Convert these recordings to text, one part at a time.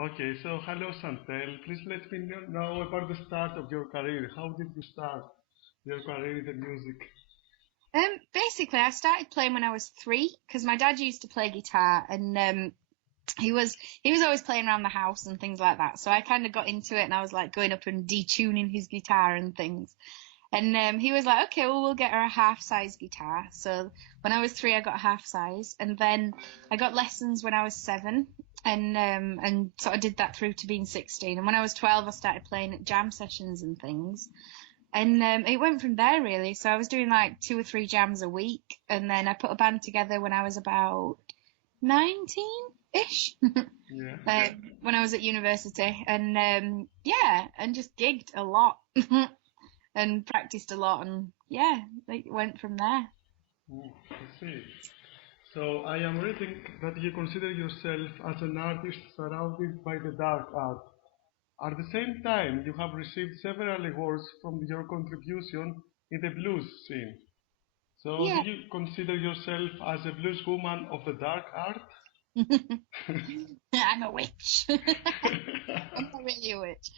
Okay, so hello Chantel. Please let me know about the start of your career. How did you start your career in the music? Basically, I started playing when I was 3 because my dad used to play guitar, and he was he was always playing around the house and things like that. So I kind of got into it, and I was like going up and detuning his guitar and things. And he was like, okay, well, we'll get her a half size guitar. So when I was 3, I got a half size, and then I got lessons when I was 7, and sort of did that through to being 16. And when I was 12, I started playing at jam sessions and things. And it went from there really. So I was doing like 2 or 3 jams a week, and then I put a band together when I was about 19-ish, Yeah. when I was at university, and yeah, and just gigged a lot and practiced a lot, and yeah, it went from there. I see. So I am reading that you consider yourself as an artist surrounded by the dark art. At the same time, you have received several awards from your contribution in the blues scene. So do Yeah. you consider yourself as a blues woman of the dark art? I'm a witch. I'm not really a witch.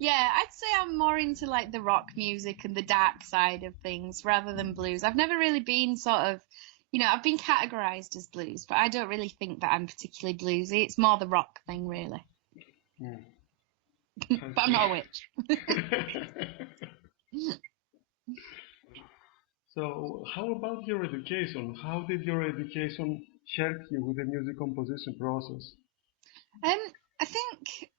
Yeah, I'd say I'm more into like the rock music and the dark side of things rather than blues. I've never really been sort of, I've been categorized as blues, but I don't really think that I'm particularly bluesy. It's more the rock thing, really. Hmm, I But I'm not a witch. see. So, how about your education? How did your education help you with the music composition process? Um, I think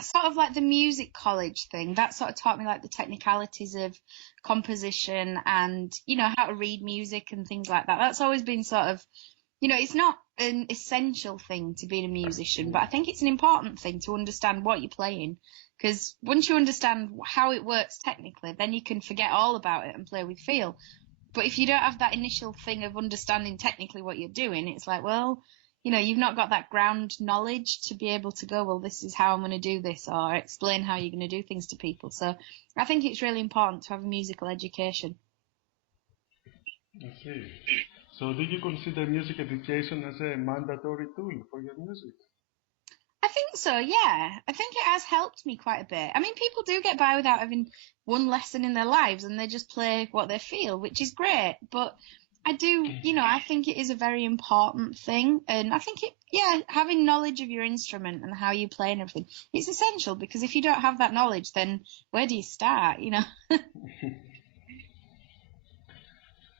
sort of like the music college thing that sort of taught me like the technicalities of composition and how to read music and things like that. That's always been sort of, it's not an essential thing to being a musician, but I think it's an important thing to understand what you're playing, because once you understand how it works technically, then you can forget all about it and play with feel. But if you don't have that initial thing of understanding technically what you're doing, it's like, well, you've not got that ground knowledge to be able to go, well, this is how I'm going to do this, or explain how you're going to do things to people. So I think it's really important to have a musical education. I see. So, do you consider music education as a mandatory tool for your music? I think so, yeah. I think it has helped me quite a bit. I mean, people do get by without having one lesson in their lives and they just play what they feel, which is great. But I do, I think it is a very important thing. And I think yeah, having knowledge of your instrument and how you play and everything, it's essential, because if you don't have that knowledge, then where do you start?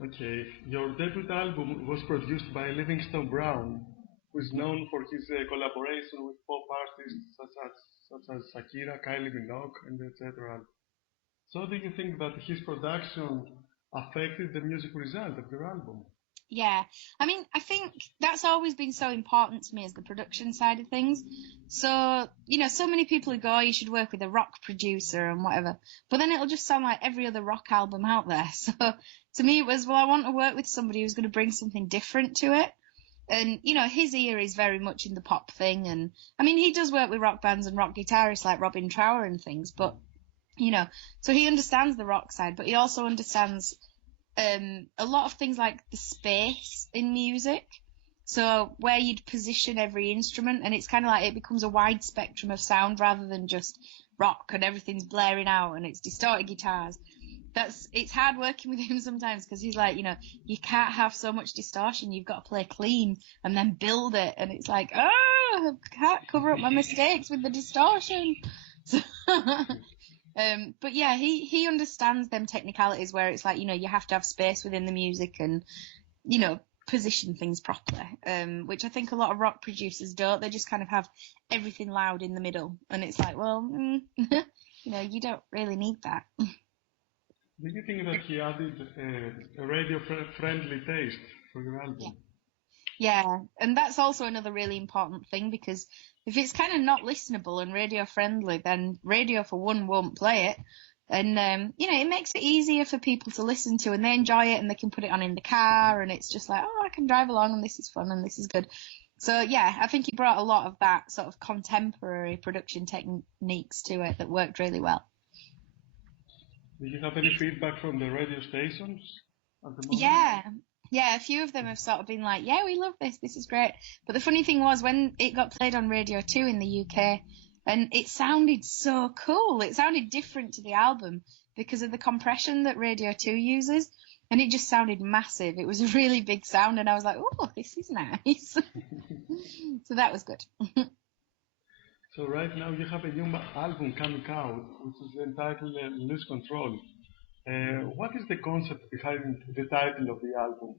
Okay, your debut album was produced by Livingstone Brown, who is known for his collaboration with pop artists such as Shakira, Kylie Minogue, and etc. So, do you think that his production affected the music result of your album? Yeah, I mean, I think that's always been so important to me, as the production side of things. So, so many people who go, oh, you should work with a rock producer and whatever, but then it'll just sound like every other rock album out there. So to me, it was, well, I want to work with somebody who's going to bring something different to it. And, his ear is very much in the pop thing. And I mean, he does work with rock bands and rock guitarists like Robin Trower and things, but, so he understands the rock side, but he also understands a lot of things like the space in music. So where you'd position every instrument, and it's kind of like it becomes a wide spectrum of sound rather than just rock and everything's blaring out and it's distorted guitars. It's hard working with him sometimes, because he's like, you can't have so much distortion. You've got to play clean and then build it, and it's like, oh, I can't cover up my mistakes with the distortion. So, but yeah, he understands them technicalities where it's like, you have to have space within the music and, position things properly. Which I think a lot of rock producers don't. They just kind of have everything loud in the middle, and it's like, well, you don't really need that. Do you think that he added a radio-friendly taste for your Yeah. album? Yeah, and that's also another really important thing, because if it's kind of not listenable and radio friendly, then radio for one won't play it. And it makes it easier for people to listen to, and they enjoy it, and they can put it on in the car, and it's just like, oh, I can drive along and this is fun and this is good. So yeah, I think he brought a lot of that sort of contemporary production techniques to it that worked really well. Do you have any feedback from the radio stations at the moment? Yeah, Yeah, a few of them have sort of been like, yeah, we love this. This is great. But the funny thing was when it got played on Radio 2 in the UK, and it sounded so cool. It sounded different to the album because of the compression that Radio 2 uses. And it just sounded massive. It was a really big sound. And I was like, oh, this is nice. So that was good. So right now you have a new album coming out, which is entitled Lose Control. What is the concept behind the title of the album?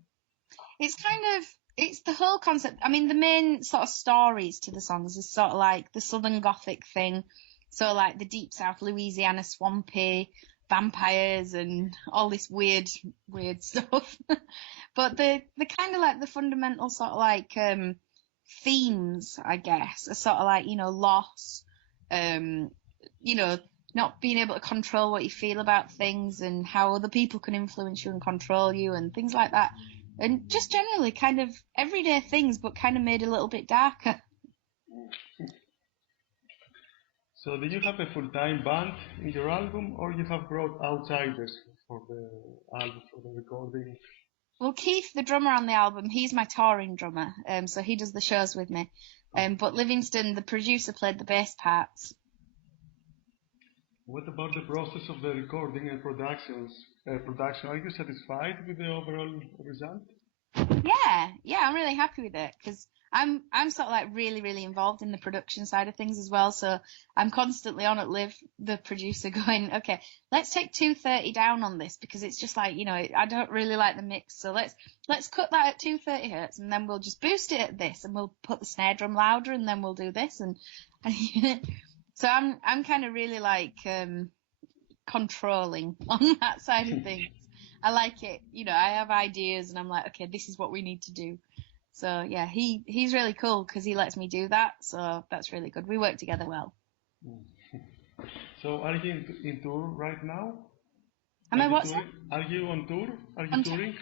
It's the whole concept. I mean, the main sort of stories to the songs is sort of like the Southern Gothic thing. So like the Deep South Louisiana swampy vampires and all this weird stuff. But the kind of like the fundamental sort of like themes, I guess, are sort of like, loss, not being able to control what you feel about things and how other people can influence you and control you and things like that. And just generally kind of everyday things, but kind of made a little bit darker. So do you have a full-time band in your album, or you have brought outsiders for the album, for the recording? Well, Keith, the drummer on the album, he's my touring drummer, so he does the shows with me. But Livingston, the producer, played the bass parts. What about the process of the recording and production? Are you satisfied with the overall result? Yeah, I'm really happy with it because I'm sort of like really, really involved in the production side of things as well. So I'm constantly on at Liv, the producer, going, okay, let's take 230 down on this because it's just like, I don't really like the mix. So let's cut that at 230 hertz and then we'll just boost it at this and we'll put the snare drum louder and then we'll do this. And so I'm kind of really like controlling on that side of things. I like it. I have ideas and I'm like, okay, this is what we need to do. So yeah, he's really cool because he lets me do that. So that's really good. We work together well. So are you in tour right now? Am I what? Are you on tour? Are you touring?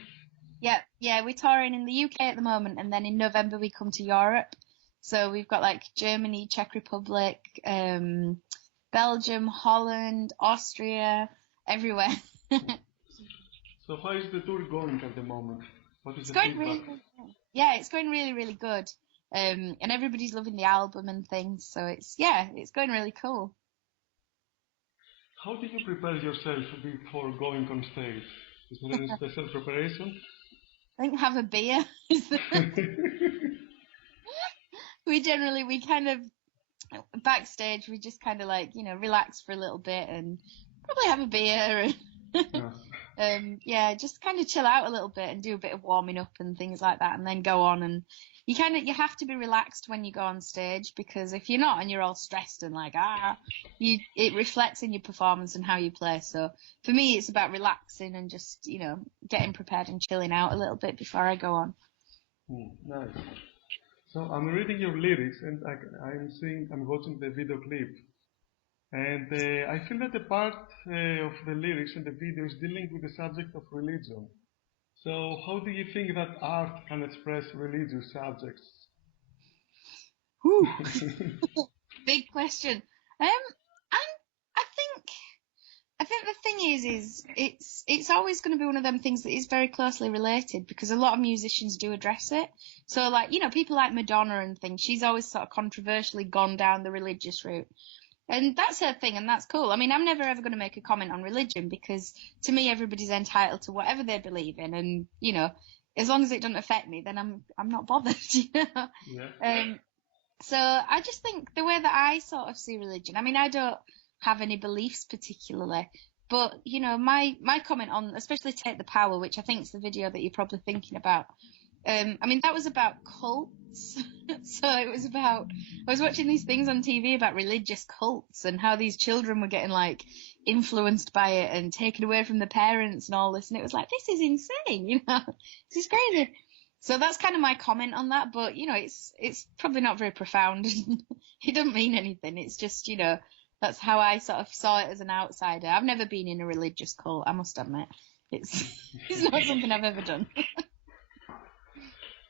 Yeah, we're touring in the UK at the moment, and then in November we come to Europe. So we've got like Germany, Czech Republic, Belgium, Holland, Austria, everywhere. So how is the tour going at the moment? What is it's the going feedback? really good. Yeah, it's going really, really good. And everybody's loving the album and things. So it's going really cool. How do you prepare yourself before going on stage? Is there any special preparation? I think have a beer. we kind of backstage we just kind of like relax for a little bit and probably have a beer and just kind of chill out a little bit and do a bit of warming up and things like that and then go on. And you have to be relaxed when you go on stage because if you're not and you're all stressed and like it reflects in your performance and how you play. So for me it's about relaxing and just getting prepared and chilling out a little bit before I go on. Nice. So I'm reading your lyrics and I'm watching the video clip, and I feel that the part of the lyrics and the video is dealing with the subject of religion. So how do you think that art can express religious subjects? Big question. I think the thing is it's always going to be one of them things that is very closely related because a lot of musicians do address it. So like, people like Madonna and things, she's always sort of controversially gone down the religious route. And that's her thing and that's cool. I mean, I'm never ever going to make a comment on religion because to me everybody's entitled to whatever they believe in and, as long as it doesn't affect me, then I'm not bothered, Yeah. So I just think the way that I sort of see religion, I mean, I don't have any beliefs particularly, but my comment on especially Take the Power, which I think is the video that you're probably thinking about, I mean that was about cults. So it was about, I was watching these things on TV about religious cults and how these children were getting like influenced by it and taken away from the parents and all this, and it was like, this is insane, this is crazy. So that's kind of my comment on that, but it's probably not very profound. It doesn't mean anything. It's just that's how I sort of saw it as an outsider. I've never been in a religious cult, I must admit. It's not something I've ever done.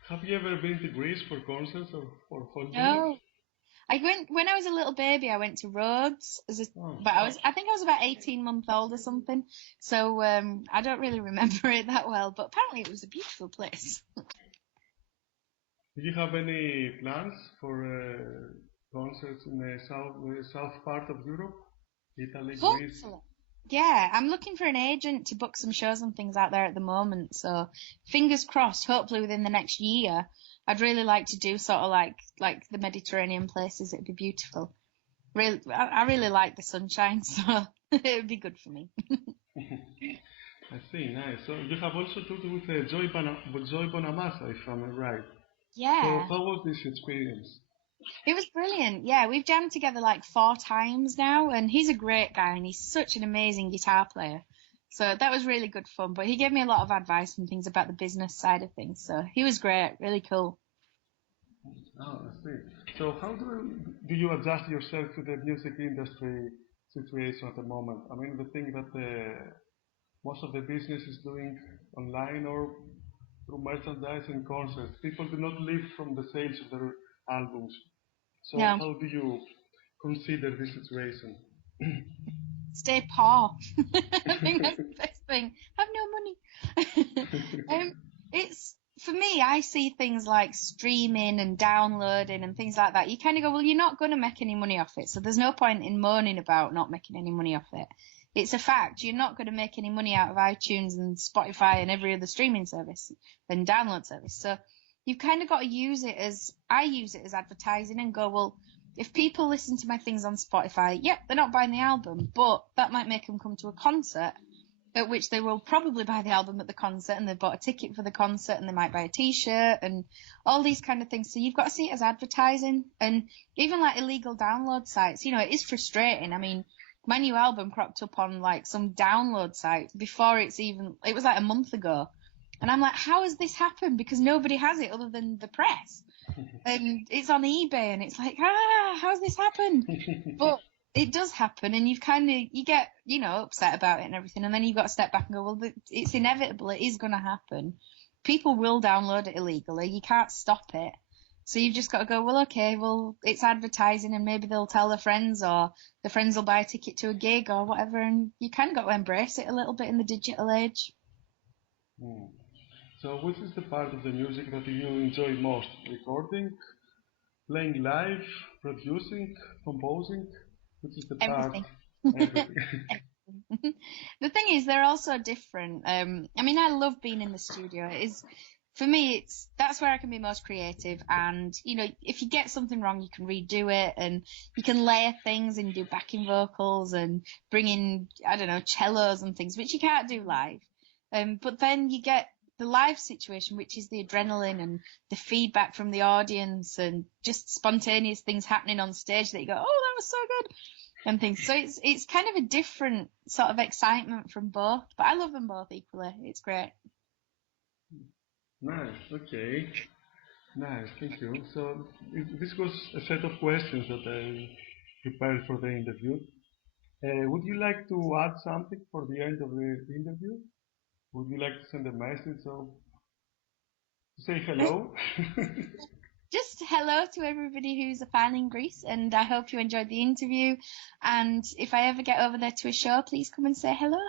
Have you ever been to Greece for concerts or for holidays? No, When I was a little baby. I went to Rhodes Oh, but I think I was about 18 months old or something. So I don't really remember it that well. But apparently it was a beautiful place. do you have any plans for concerts in the south part of Europe? Italy, Greece? Hopefully. Yeah, I'm looking for an agent to book some shows and things out there at the moment. So fingers crossed, hopefully within the next year, I'd really like to do sort of like the Mediterranean places. It'd be beautiful. Really, I really like the sunshine, so it would be good for me. I see, nice. So you have also toured with Joy Bonamassa, if I'm right. So Yeah, how was this experience? it was brilliant. Yeah, we've jammed together like 4 times now, and he's a great guy, and he's such an amazing guitar player. So that was really good fun. But he gave me a lot of advice and things about the business side of things. So he was great, really cool. Oh, I see. So how do you adjust yourself to the music industry situation at the moment? I mean, the thing that most of the business is doing online or through merchandise and concerts. People do not live from the sales of their albums. So No, how do you consider this situation? stay poor. I think that's the best thing. Have no money. It's for me. I see things like streaming and downloading and things like that. You kind of go, well, you're not going to make any money off it, so there's no point in moaning about not making any money off it. It's a fact. You're not going to make any money out of iTunes and Spotify and every other streaming service and download service. So you've kind of got to use it as I use it as advertising and go, well, if people listen to my things on Spotify, yep, they're not buying the album, but that might make them come to a concert at which they will probably buy the album at the concert and they've bought a ticket for the concert and they might buy a t-shirt and all these kind of things. So you've got to see it as advertising and even like illegal download sites, it is frustrating. I mean, my new album cropped up on like some download site before it was like a month ago. And I'm like, how has this happened? Because nobody has it other than the press and it's on eBay and it's like, how's this happened? But it does happen and you get, upset about it and everything. And then you've got to step back and go, well, it's inevitable. It is going to happen. People will download it illegally. You can't stop it. So you've just got to go, well, okay, well, it's advertising and maybe they'll tell their friends or the friends will buy a ticket to a gig or whatever. And you kind of got to embrace it a little bit in the digital age. Hmm. So which is the part of the music that you enjoy most? Recording, playing live, producing, composing? Which is the part? Everything. Everything. The thing is, they're also different. I mean, I love being in the studio. For me, that's where I can be most creative. And if you get something wrong, you can redo it, and you can layer things and do backing vocals and bring in, I don't know, cellos and things, which you can't do live. But then you get the live situation, which is the adrenaline and the feedback from the audience and just spontaneous things happening on stage that you go, oh, that was so good and things. So it's kind of a different sort of excitement from both, but I love them both equally. It's great. Nice. Okay. Nice. Thank you. So this was a set of questions that I prepared for the interview. Would you like to add something for the end of the interview? Would you like to send a message or say hello? Just hello to everybody who's a fan in Greece, and I hope you enjoyed the interview. And if I ever get over there to a show, please come and say hello.